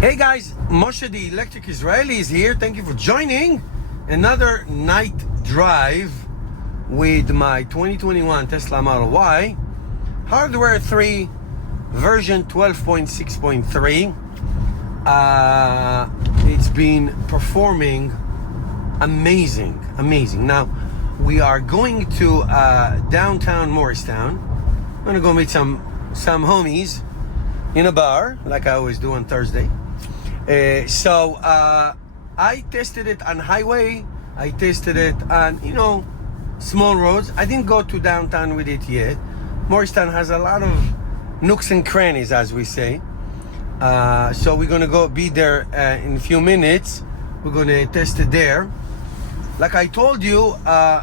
Hey guys, Moshe the Electric Israeli is here. Thank you for joining another night drive with my 2021 Tesla Model Y Hardware 3 version 12.6.3. It's been performing amazing. Now we are going to downtown Morristown. I'm gonna go meet some homies in a bar like I always do on Thursday. So I tested it on highway. I tested it on, small roads. I didn't go to downtown with it yet. Morristown has a lot of nooks and crannies, as we say. So we're gonna be there in a few minutes. We're gonna test it there. Like I told you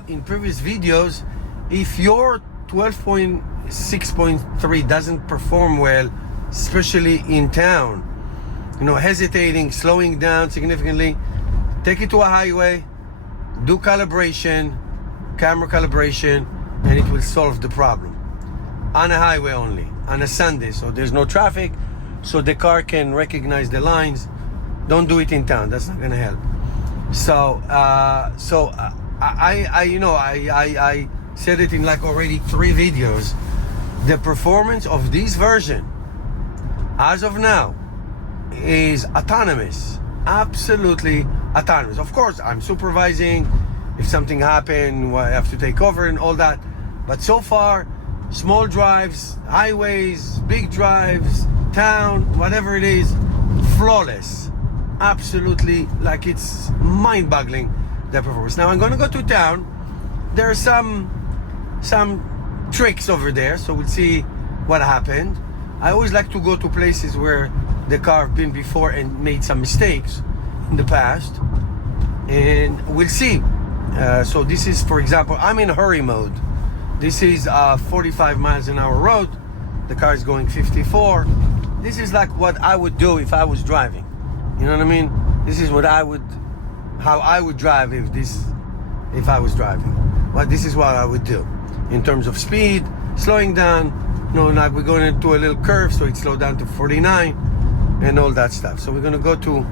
in previous videos, if your 12.6.3 doesn't perform well, especially in town, hesitating, slowing down significantly, take it to a highway, do camera calibration, and it will solve the problem. On a highway only, on a Sunday, so there's no traffic, so the car can recognize the lines. Don't do it in town, that's not gonna help. So, I said it in like already 3 videos. The performance of this version, as of now, is autonomous, absolutely autonomous. Of course, I'm supervising. If something happened, I have to take over and all that. But so far, small drives, highways, big drives, town, whatever it is, flawless. Absolutely, like it's mind-boggling, the performance. Now I'm gonna go to town. There are some tricks over there, so we'll see what happened. I always like to go to places where the car have been before and made some mistakes in the past, and we'll see. So this is, for example, I'm in hurry mode. This is a 45 miles an hour road. The car is going 54. This is like what I would do if I was driving. You know what I mean? This is how I would drive if I was driving. Well, this is what I would do in terms of speed, slowing down. Like we're going into a little curve, so it slowed down to 49 and all that stuff. So we're gonna go to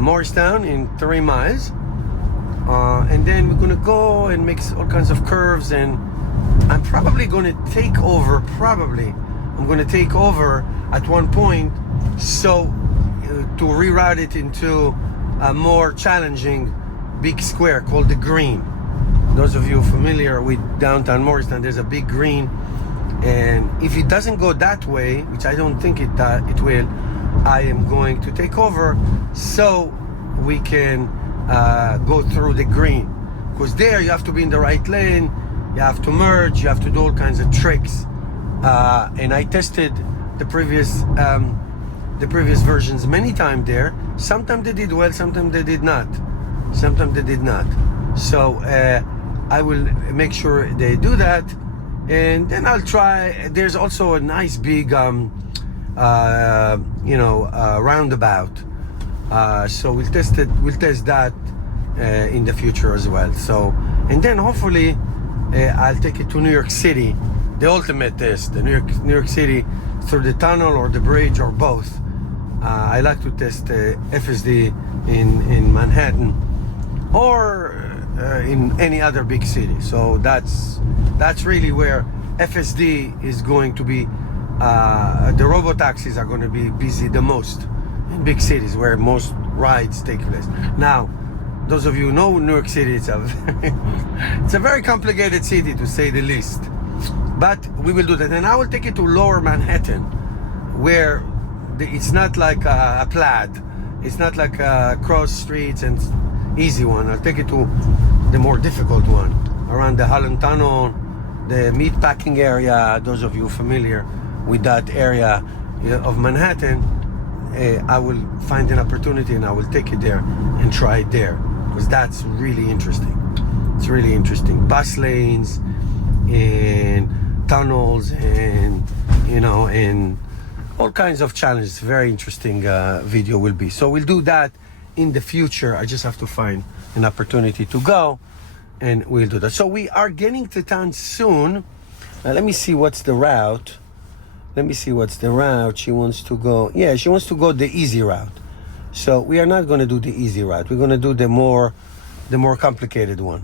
Morristown in 3 miles, and then we're gonna go and make all kinds of curves, and I'm probably gonna take over. I'm gonna take over at one point, so to reroute it into a more challenging big square called the Green. Those of you familiar with downtown Morristown, there's a big green, and if it doesn't go that way, which I don't think it will, I am going to take over so we can go through the green, because there you have to be in the right lane, you have to merge, you have to do all kinds of tricks, and I tested the previous versions many times there. Sometimes they did well, sometimes they did not. So I will make sure they do that, and then I'll try. There's also a nice big roundabout, so we'll test that in the future as well. So, and then hopefully I'll take it to New York City, the ultimate test, the New York City, through the tunnel or the bridge or both. I like to test FSD in Manhattan or in any other big city. So that's really where FSD is going to be. The robo-taxis are going to be busy the most in big cities where most rides take place. Now, those of you who know New York City, it's a very complicated city, to say the least. But we will do that, and I will take it to Lower Manhattan, where it's not like a plaid. It's not like cross streets and easy one. I'll take it to the more difficult one, around the Holland Tunnel, the meatpacking area. Those of you familiar with that area of Manhattan, I will find an opportunity and I will take it there and try it there, because that's really interesting. It's really interesting. Bus lanes and tunnels and and all kinds of challenges. Very interesting video will be. So we'll do that in the future. I just have to find an opportunity to go, and we'll do that. So we are getting to town soon. Let me see what's the route. let me see what's the route she wants to go. Yeah, she wants to go the easy route. So we are not going to do the easy route. We're going to do the more complicated one.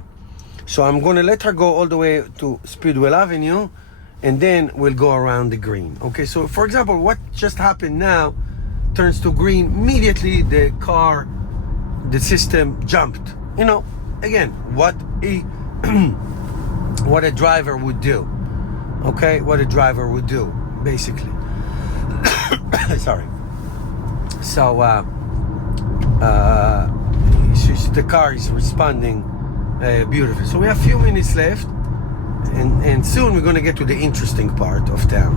So I'm going to let her go all the way to Speedwell Avenue, and then we'll go around the green. Okay, so for example, what just happened now turns to green. Immediately the system jumped. You know, again, what a driver would do. Okay, what a driver would do, basically. Sorry. So the car is responding beautifully. So we have a few minutes left, and soon we're going to get to the interesting part of town.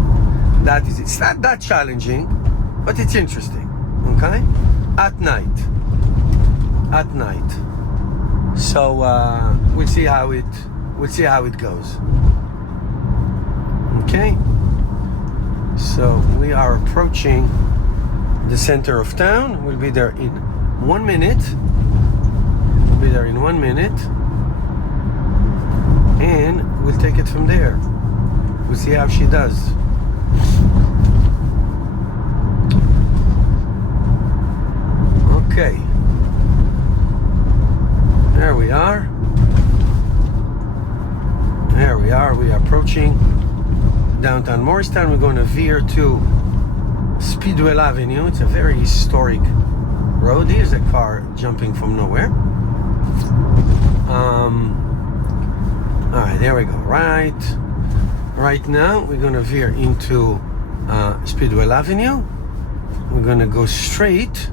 It's not that challenging, but it's interesting. Okay, at night. So we'll see how it goes. Okay. So we are approaching the center of town. We'll be there in 1 minute. And we'll take it from there. We'll see how she does. Okay. There we are. We are approaching downtown Morristown. We're going to veer to Speedwell Avenue. It's a very historic road. Here's a car jumping from nowhere. All right, there we go. Right now, we're going to veer into Speedwell Avenue. We're going to go straight.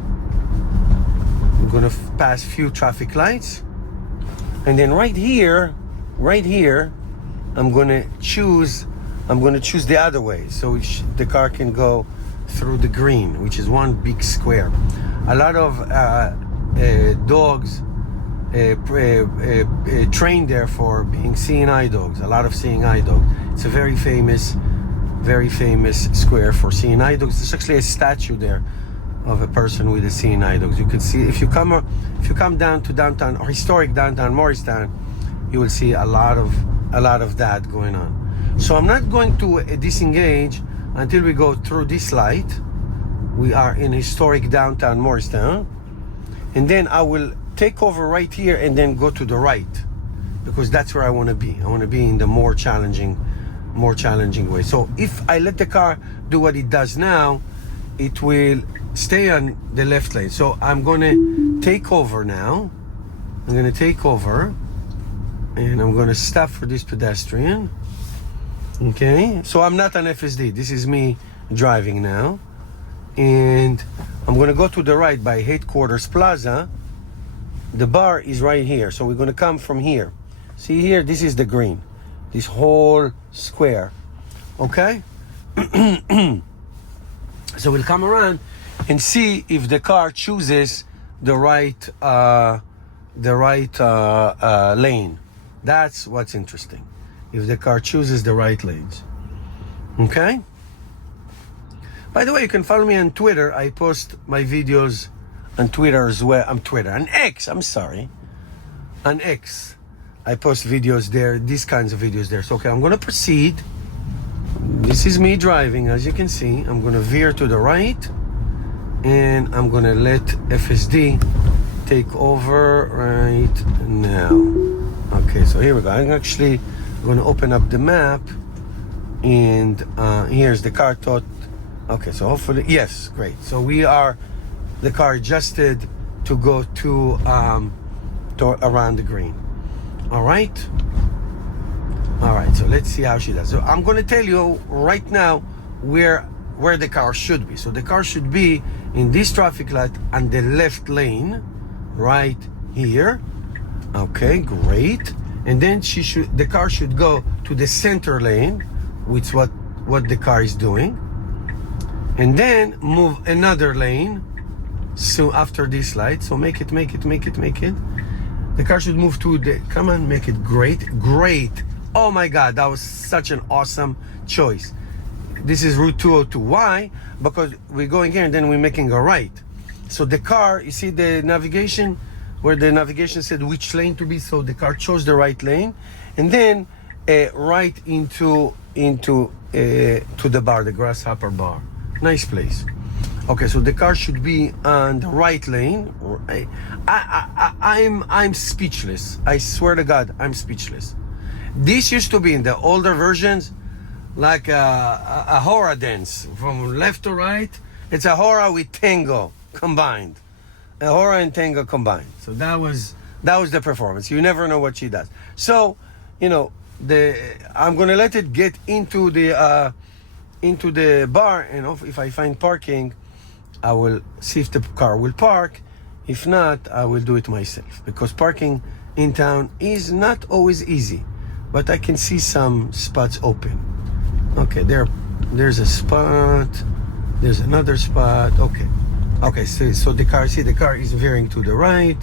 We're going to pass few traffic lights. And then right here, I'm going to choose the other way, so the car can go through the green, which is one big square. A lot of dogs trained there for being seeing eye dogs. A lot of seeing eye dogs. It's a very famous square for seeing eye dogs. There's actually a statue there of a person with a seeing eye dogs. You can see if you come down to downtown or historic downtown Morristown, you will see a lot of that going on. So I'm not going to disengage until we go through this light. We are in historic downtown Morristown, and then I will take over right here and then go to the right, because that's where I want to be. I want to be in the more challenging way. So if I let the car do what it does now, it will stay on the left lane. So I'm going to take over now. I'm going to take over, and I'm going to stop for this pedestrian. Okay, so I'm not on FSD. This is me driving now. And I'm going to go to the right by Headquarters Plaza. The bar is right here. So we're going to come from here. See here, this is the green. This whole square. Okay? So we'll come around and see if the car chooses the right lane. That's what's interesting. If the car chooses the right lanes. Okay? By the way, you can follow me on Twitter. I post my videos on Twitter as well. On X, I'm sorry. On X. I post videos there, these kinds of videos there. So, okay, I'm going to proceed. This is me driving, as you can see. I'm going to veer to the right. And I'm going to let FSD take over right now. Okay, so here we go. I'm actually going to open up the map. And here's the car tot. Okay, so hopefully, yes, great. So the car adjusted to go to around the green. All right, so let's see how she does. So I'm going to tell you right now where the car should be. So the car should be in this traffic light on the left lane, right here. Okay, great. And then the car should go to the center lane, which is what the car is doing. And then move another lane. So after this light, so make it. The car should move to come on, make it great. Oh my God, that was such an awesome choice. This is Route 202. Why? Because we're going here and then we're making a right. So the car, you see the navigation, where the navigation said which lane to be, so the car chose the right lane. And then right into to the bar, the grasshopper bar. Nice place. Okay, so the car should be on the right lane. I'm speechless. I swear to God, I'm speechless. This used to be in the older versions like a hora dance from left to right. It's a hora with tango combined, a hora and tango combined. So that was the performance. You never know what she does. So, you know, I'm gonna let it get into the bar, and if I find parking, I will see if the car will park. If not, I will do it myself, because parking in town is not always easy, but I can see some spots open. Okay, there's a spot, there's another spot. Okay, so the car is veering to the right,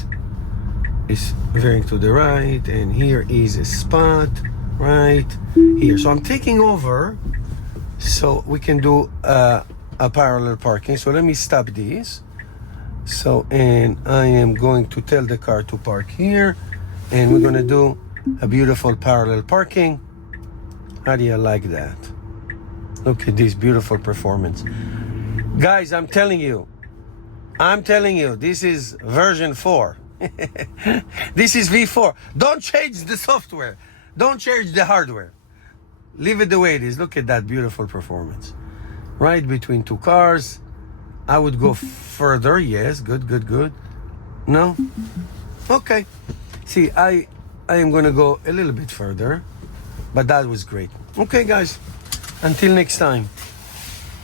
and here is a spot right here. So I'm taking over so we can do a parallel parking. So let me stop this. So, and I am going to tell the car to park here, and we're gonna do a beautiful parallel parking. How do you like that? Look at this beautiful performance. Guys, I'm telling you, this is version 4. This is V4. Don't change the software. Don't change the hardware. Leave it the way it is. Look at that beautiful performance. Right between two cars. I would go further. Yes, good. No? Okay. See, I am going to go a little bit further, but that was great. Okay, guys. Until next time.